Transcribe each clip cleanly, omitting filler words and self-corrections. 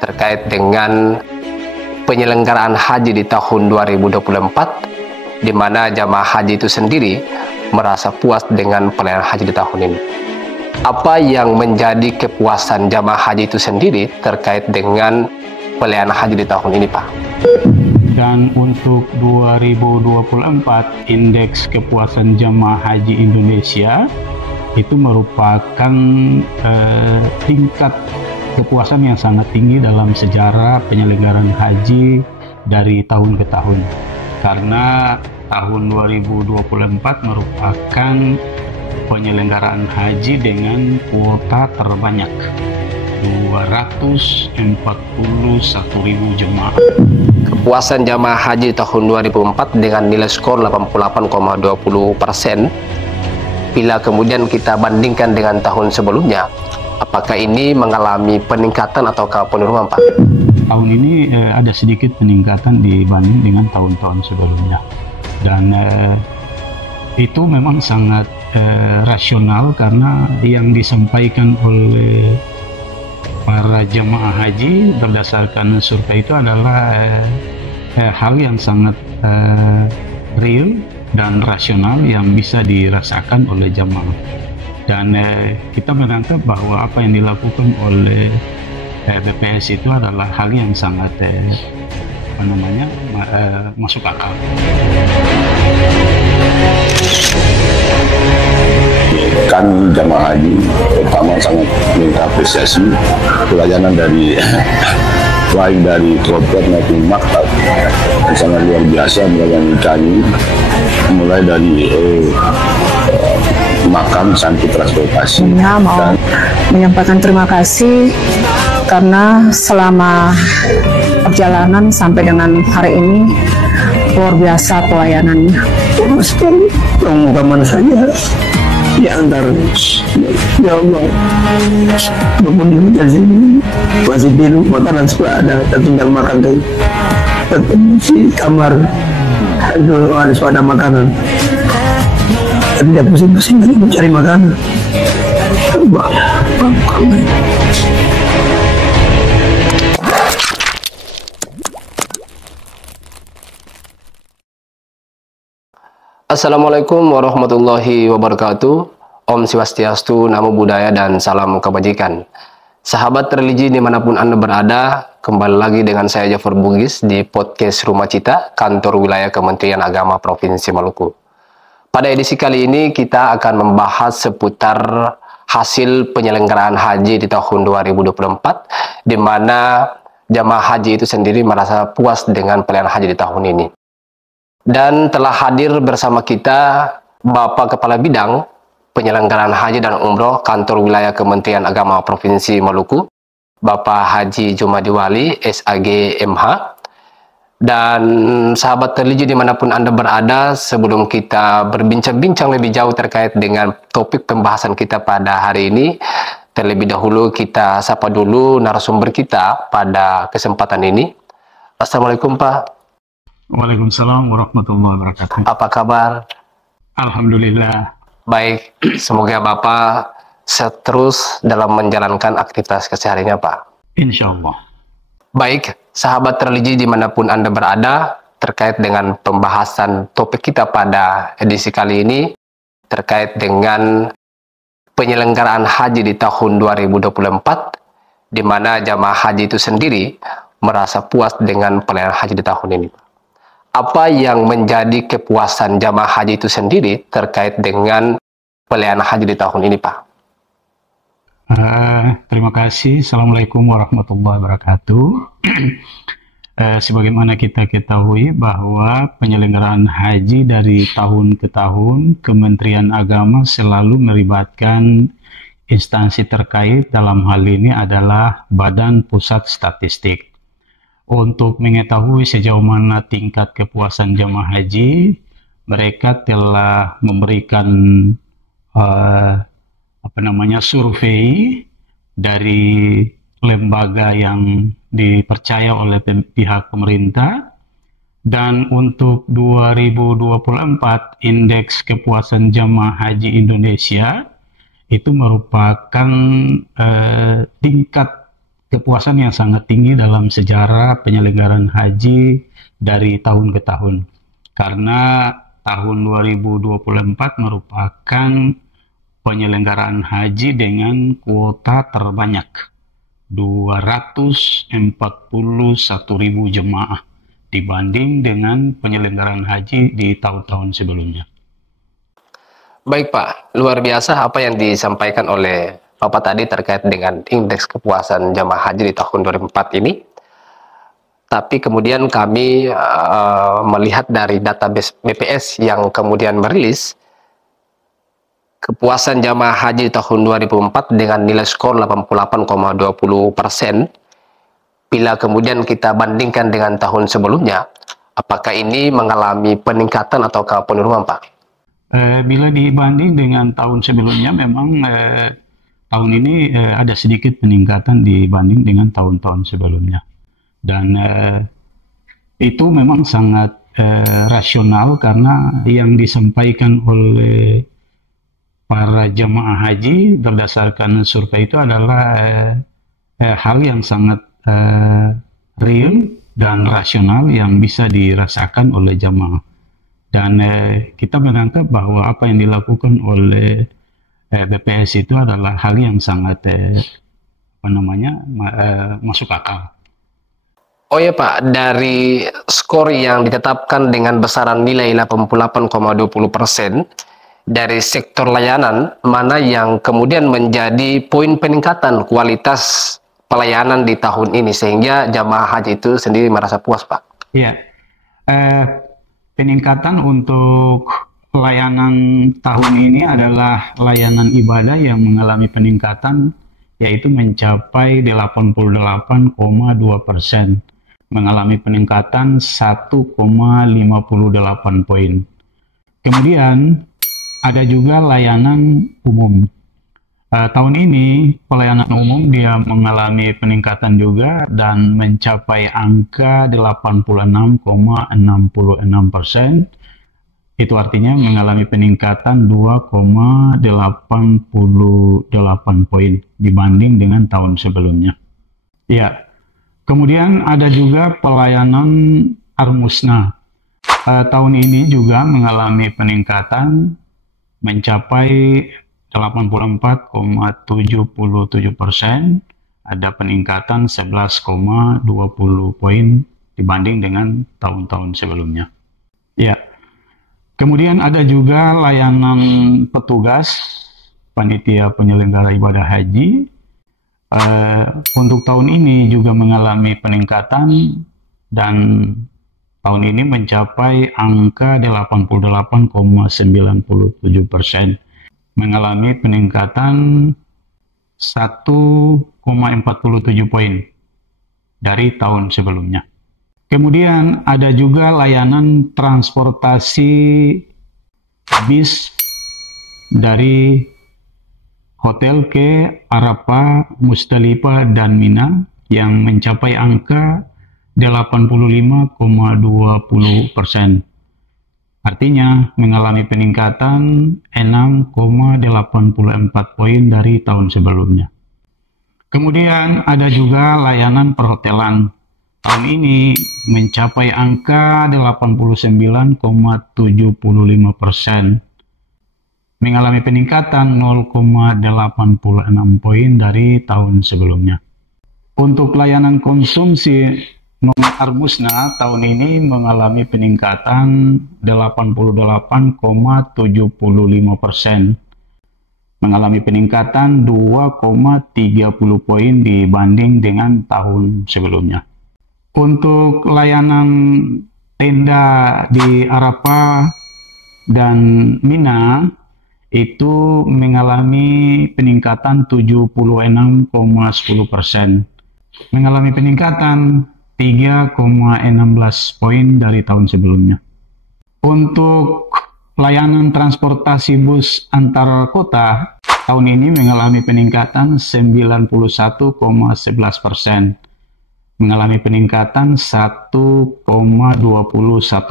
terkait dengan penyelenggaraan haji di tahun 2024, di mana jamaah haji itu sendiri merasa puas dengan pelayanan haji di tahun ini. Apa yang menjadi kepuasan jamaah haji itu sendiri terkait dengan pelayanan haji di tahun ini, Pak? Dan untuk 2024, indeks kepuasan jamaah haji Indonesia itu merupakan tingkat kepuasan yang sangat tinggi dalam sejarah penyelenggaraan haji dari tahun ke tahun. Karena tahun 2024 merupakan penyelenggaraan haji dengan kuota terbanyak, 241.000 jemaah. Kepuasan jamaah haji tahun 2004 dengan nilai skor 88,20%. Bila kemudian kita bandingkan dengan tahun sebelumnya, apakah ini mengalami peningkatan atau penurunan, Pak? Tahun ini ada sedikit peningkatan dibanding dengan tahun-tahun sebelumnya. Dan itu memang sangat rasional, karena yang disampaikan oleh para jemaah haji berdasarkan survei itu adalah hal yang sangat real dan rasional yang bisa dirasakan oleh jemaah. Dan kita menangkap bahwa apa yang dilakukan oleh BPS itu adalah hal yang sangat masuk akal. Kan jamaah haji pertama sangat mengapresiasi pelayanan dari baik dari kloter maupun maktab, sangat luar biasa melayani kami, mulai dari makan sampai transportasi. Mau menyampaikan terima kasih karena selama perjalanan sampai dengan hari ini luar biasa pelayanannya. Sekali pengumuman saja di antara, ya Allah, walaupun di sini masih tidur, makanan sudah ada, tinggal makan deh. Si kamar itu harus ada makanan, tidak pusing-pusing lagi mencari makanan. Assalamualaikum warahmatullahi wabarakatuh. Om Swastiastu, Namo Buddhaya, dan salam kebajikan. Sahabat religi dimanapun Anda berada, kembali lagi dengan saya Jafar Bugis di podcast Rumah Cita, kantor wilayah Kementerian Agama Provinsi Maluku. Pada edisi kali ini kita akan membahas seputar hasil penyelenggaraan haji di tahun 2024, di mana jamaah haji itu sendiri merasa puas dengan pelayanan haji di tahun ini. Dan telah hadir bersama kita Bapak Kepala Bidang Penyelenggaraan Haji dan Umroh Kantor Wilayah Kementerian Agama Provinsi Maluku, Bapak Haji Jumadi Wali, SAG MH. Dan sahabat religi dimanapun Anda berada, sebelum kita berbincang-bincang lebih jauh terkait dengan topik pembahasan kita pada hari ini, terlebih dahulu kita sapa dulu narasumber kita pada kesempatan ini. Assalamualaikum, Pak. Waalaikumsalam warahmatullahi wabarakatuh. Apa kabar? Alhamdulillah. Baik, semoga Bapak terus dalam menjalankan aktivitas kesehariannya, Pak. Insya Allah. Baik, sahabat religi dimanapun Anda berada, terkait dengan pembahasan topik kita pada edisi kali ini, terkait dengan penyelenggaraan haji di tahun 2024, di mana jamaah haji itu sendiri merasa puas dengan pelayanan haji di tahun ini. Apa yang menjadi kepuasan jamaah haji itu sendiri terkait dengan pelayanan haji di tahun ini, Pak? Terima kasih. Assalamualaikum warahmatullahi wabarakatuh. Sebagaimana kita ketahui bahwa penyelenggaraan haji dari tahun ke tahun, Kementerian Agama selalu melibatkan instansi terkait. Dalam hal ini adalah Badan Pusat Statistik, untuk mengetahui sejauh mana tingkat kepuasan jamaah haji. Mereka telah memberikan survei dari lembaga yang dipercaya oleh pihak pemerintah. Dan untuk 2024, indeks kepuasan jamaah haji Indonesia itu merupakan tingkat kepuasan yang sangat tinggi dalam sejarah penyelenggaraan haji dari tahun ke tahun. Karena tahun 2024 merupakan penyelenggaraan haji dengan kuota terbanyak, 241.000 jemaah dibanding dengan penyelenggaraan haji di tahun-tahun sebelumnya. Baik Pak, luar biasa apa yang disampaikan oleh Bapak tadi terkait dengan indeks kepuasan jamaah haji di tahun 2004 ini. Tapi kemudian kami melihat dari database BPS yang kemudian merilis kepuasan jamaah haji di tahun 2004 dengan nilai skor 88,20%. Bila kemudian kita bandingkan dengan tahun sebelumnya, apakah ini mengalami peningkatan atau penurunan Pak? Bila dibanding dengan tahun sebelumnya, memang tahun ini ada sedikit peningkatan dibanding dengan tahun-tahun sebelumnya. Dan itu memang sangat rasional karena yang disampaikan oleh para jemaah haji berdasarkan survei itu adalah hal yang sangat real dan rasional yang bisa dirasakan oleh jemaah. Dan kita menganggap bahwa apa yang dilakukan oleh BPS itu adalah hal yang sangat masuk akal. Oh ya Pak, dari skor yang ditetapkan dengan besaran nilai 88,20%, dari sektor layanan, mana yang kemudian menjadi poin peningkatan kualitas pelayanan di tahun ini, sehingga jamaah haji itu sendiri merasa puas Pak? Iya, peningkatan untuk layanan tahun ini adalah layanan ibadah yang mengalami peningkatan, yaitu mencapai 88,2%. Mengalami peningkatan 1,58 poin. Kemudian ada juga layanan umum. Tahun ini pelayanan umum dia mengalami peningkatan juga dan mencapai angka 86,66%. Itu artinya mengalami peningkatan 2,88 poin dibanding dengan tahun sebelumnya. Ya. Kemudian ada juga pelayanan Armusna. Tahun ini juga mengalami peningkatan mencapai 84,77%. Ada peningkatan 11,20 poin dibanding dengan tahun-tahun sebelumnya. Ya. Kemudian ada juga layanan petugas panitia penyelenggara ibadah haji. Untuk tahun ini juga mengalami peningkatan dan tahun ini mencapai angka 88,97%, mengalami peningkatan 1,47 poin dari tahun sebelumnya. Kemudian ada juga layanan transportasi bis dari hotel ke Arafah, Musdalifah, dan Mina yang mencapai angka 85,20%. Artinya mengalami peningkatan 6,84 poin dari tahun sebelumnya. Kemudian ada juga layanan perhotelan. Tahun ini mencapai angka 89,75%. Mengalami peningkatan 0,86 poin dari tahun sebelumnya. Untuk layanan konsumsi non-Armusna tahun ini mengalami peningkatan 88,75%. Mengalami peningkatan 2,30 poin dibanding dengan tahun sebelumnya. Untuk layanan tenda di Arafah dan Mina itu mengalami peningkatan 76,10%, mengalami peningkatan 3,16 poin dari tahun sebelumnya. Untuk layanan transportasi bus antar kota, tahun ini mengalami peningkatan 91,11%, mengalami peningkatan 1,21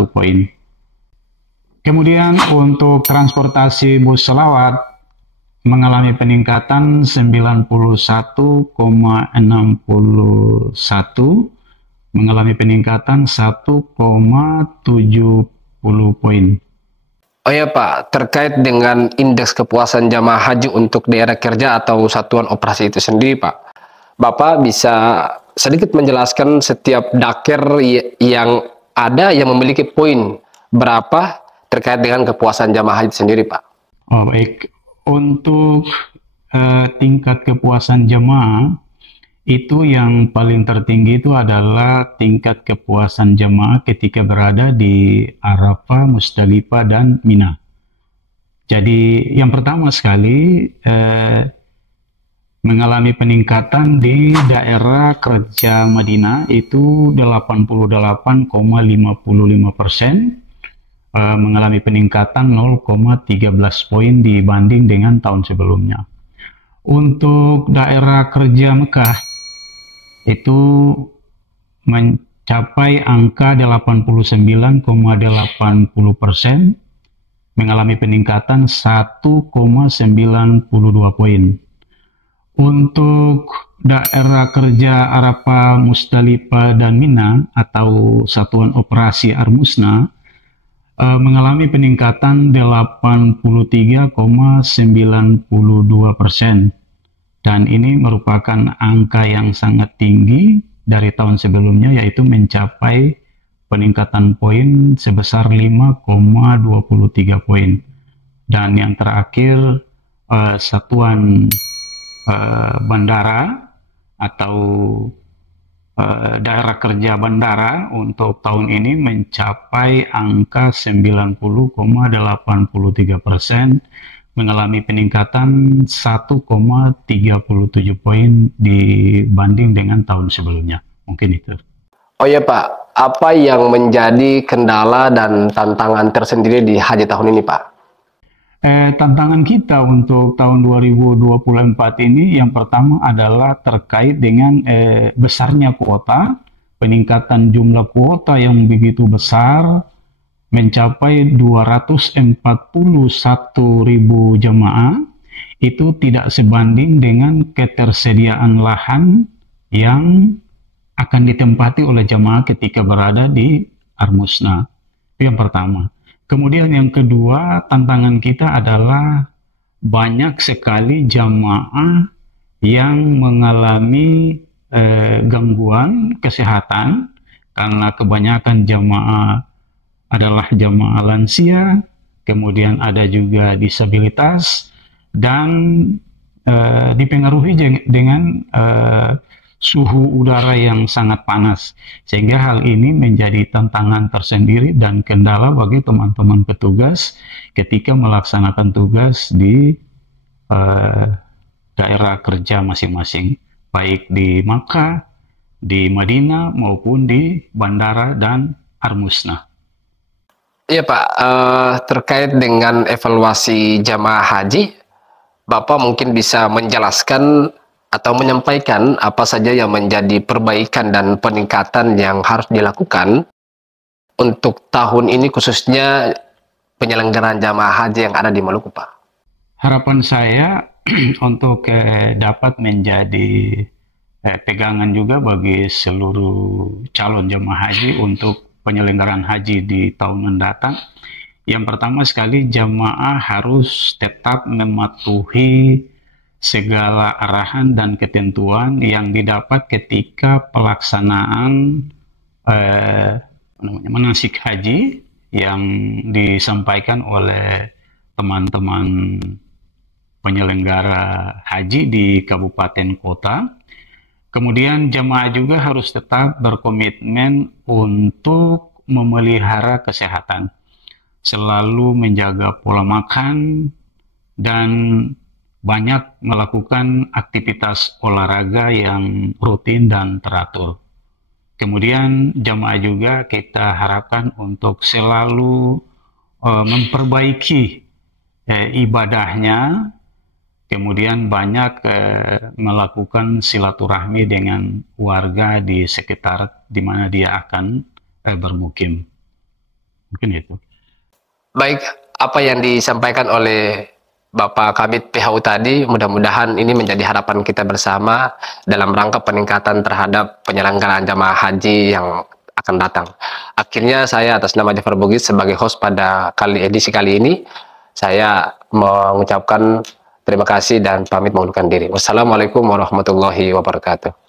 poin. Kemudian untuk transportasi bus selawat, mengalami peningkatan 91,61, mengalami peningkatan 1,70 poin. Oh ya Pak, terkait dengan indeks kepuasan jamaah haji untuk daerah kerja atau satuan operasi itu sendiri Pak, Bapak bisa sedikit menjelaskan setiap daker yang ada yang memiliki poin berapa terkait dengan kepuasan jamaah haji sendiri Pak? Oh baik, untuk tingkat kepuasan jemaah itu yang paling tertinggi itu adalah tingkat kepuasan jemaah ketika berada di Arafah, Musdalifah, dan Mina. Jadi yang pertama sekali mengalami peningkatan di daerah kerja Madinah itu 88,55%, mengalami peningkatan 0,13 poin dibanding dengan tahun sebelumnya. Untuk daerah kerja Mekah itu mencapai angka 89,80%, mengalami peningkatan 1,92 poin. Untuk daerah kerja Arafah, Musdalifah, dan Mina atau Satuan Operasi Armusna mengalami peningkatan 83,92%. Dan ini merupakan angka yang sangat tinggi dari tahun sebelumnya, yaitu mencapai peningkatan poin sebesar 5,23 poin. Dan yang terakhir, satuan bandara atau daerah kerja bandara untuk tahun ini mencapai angka 90,83%, mengalami peningkatan 1,37 poin dibanding dengan tahun sebelumnya. Mungkin itu. Oh ya Pak, apa yang menjadi kendala dan tantangan tersendiri di haji tahun ini Pak? Tantangan kita untuk tahun 2024 ini yang pertama adalah terkait dengan besarnya kuota, peningkatan jumlah kuota yang begitu besar, mencapai 241.000 jemaah, itu tidak sebanding dengan ketersediaan lahan yang akan ditempati oleh jemaah ketika berada di Armusna. Itu yang pertama. Kemudian yang kedua, tantangan kita adalah banyak sekali jemaah yang mengalami gangguan kesehatan karena kebanyakan jemaah adalah jemaah lansia, kemudian ada juga disabilitas, dan dipengaruhi dengan suhu udara yang sangat panas. Sehingga hal ini menjadi tantangan tersendiri dan kendala bagi teman-teman petugas ketika melaksanakan tugas di daerah kerja masing-masing, baik di Makkah, di Madinah, maupun di bandara dan Armusna. Iya Pak, terkait dengan evaluasi jamaah haji, Bapak mungkin bisa menjelaskan atau menyampaikan apa saja yang menjadi perbaikan dan peningkatan yang harus dilakukan untuk tahun ini, khususnya penyelenggaraan jamaah haji yang ada di Maluku Pak. Harapan saya untuk dapat menjadi pegangan juga bagi seluruh calon jamaah haji untuk penyelenggaraan haji di tahun mendatang. Yang pertama sekali, jamaah harus tetap mematuhi segala arahan dan ketentuan yang didapat ketika pelaksanaan manasik haji yang disampaikan oleh teman-teman penyelenggara haji di kabupaten kota. Kemudian jemaah juga harus tetap berkomitmen untuk memelihara kesehatan, selalu menjaga pola makan, dan banyak melakukan aktivitas olahraga yang rutin dan teratur. Kemudian jemaah juga kita harapkan untuk selalu memperbaiki ibadahnya, kemudian banyak melakukan silaturahmi dengan warga di sekitar di mana dia akan bermukim. Mungkin itu. Baik, apa yang disampaikan oleh Bapak Kabid PHU tadi, mudah-mudahan ini menjadi harapan kita bersama dalam rangka peningkatan terhadap penyelenggaraan jamaah haji yang akan datang. Akhirnya saya atas nama Jafar Bugis sebagai host pada edisi kali ini, saya mengucapkan terima kasih dan pamit mengundurkan diri. Wassalamualaikum warahmatullahi wabarakatuh.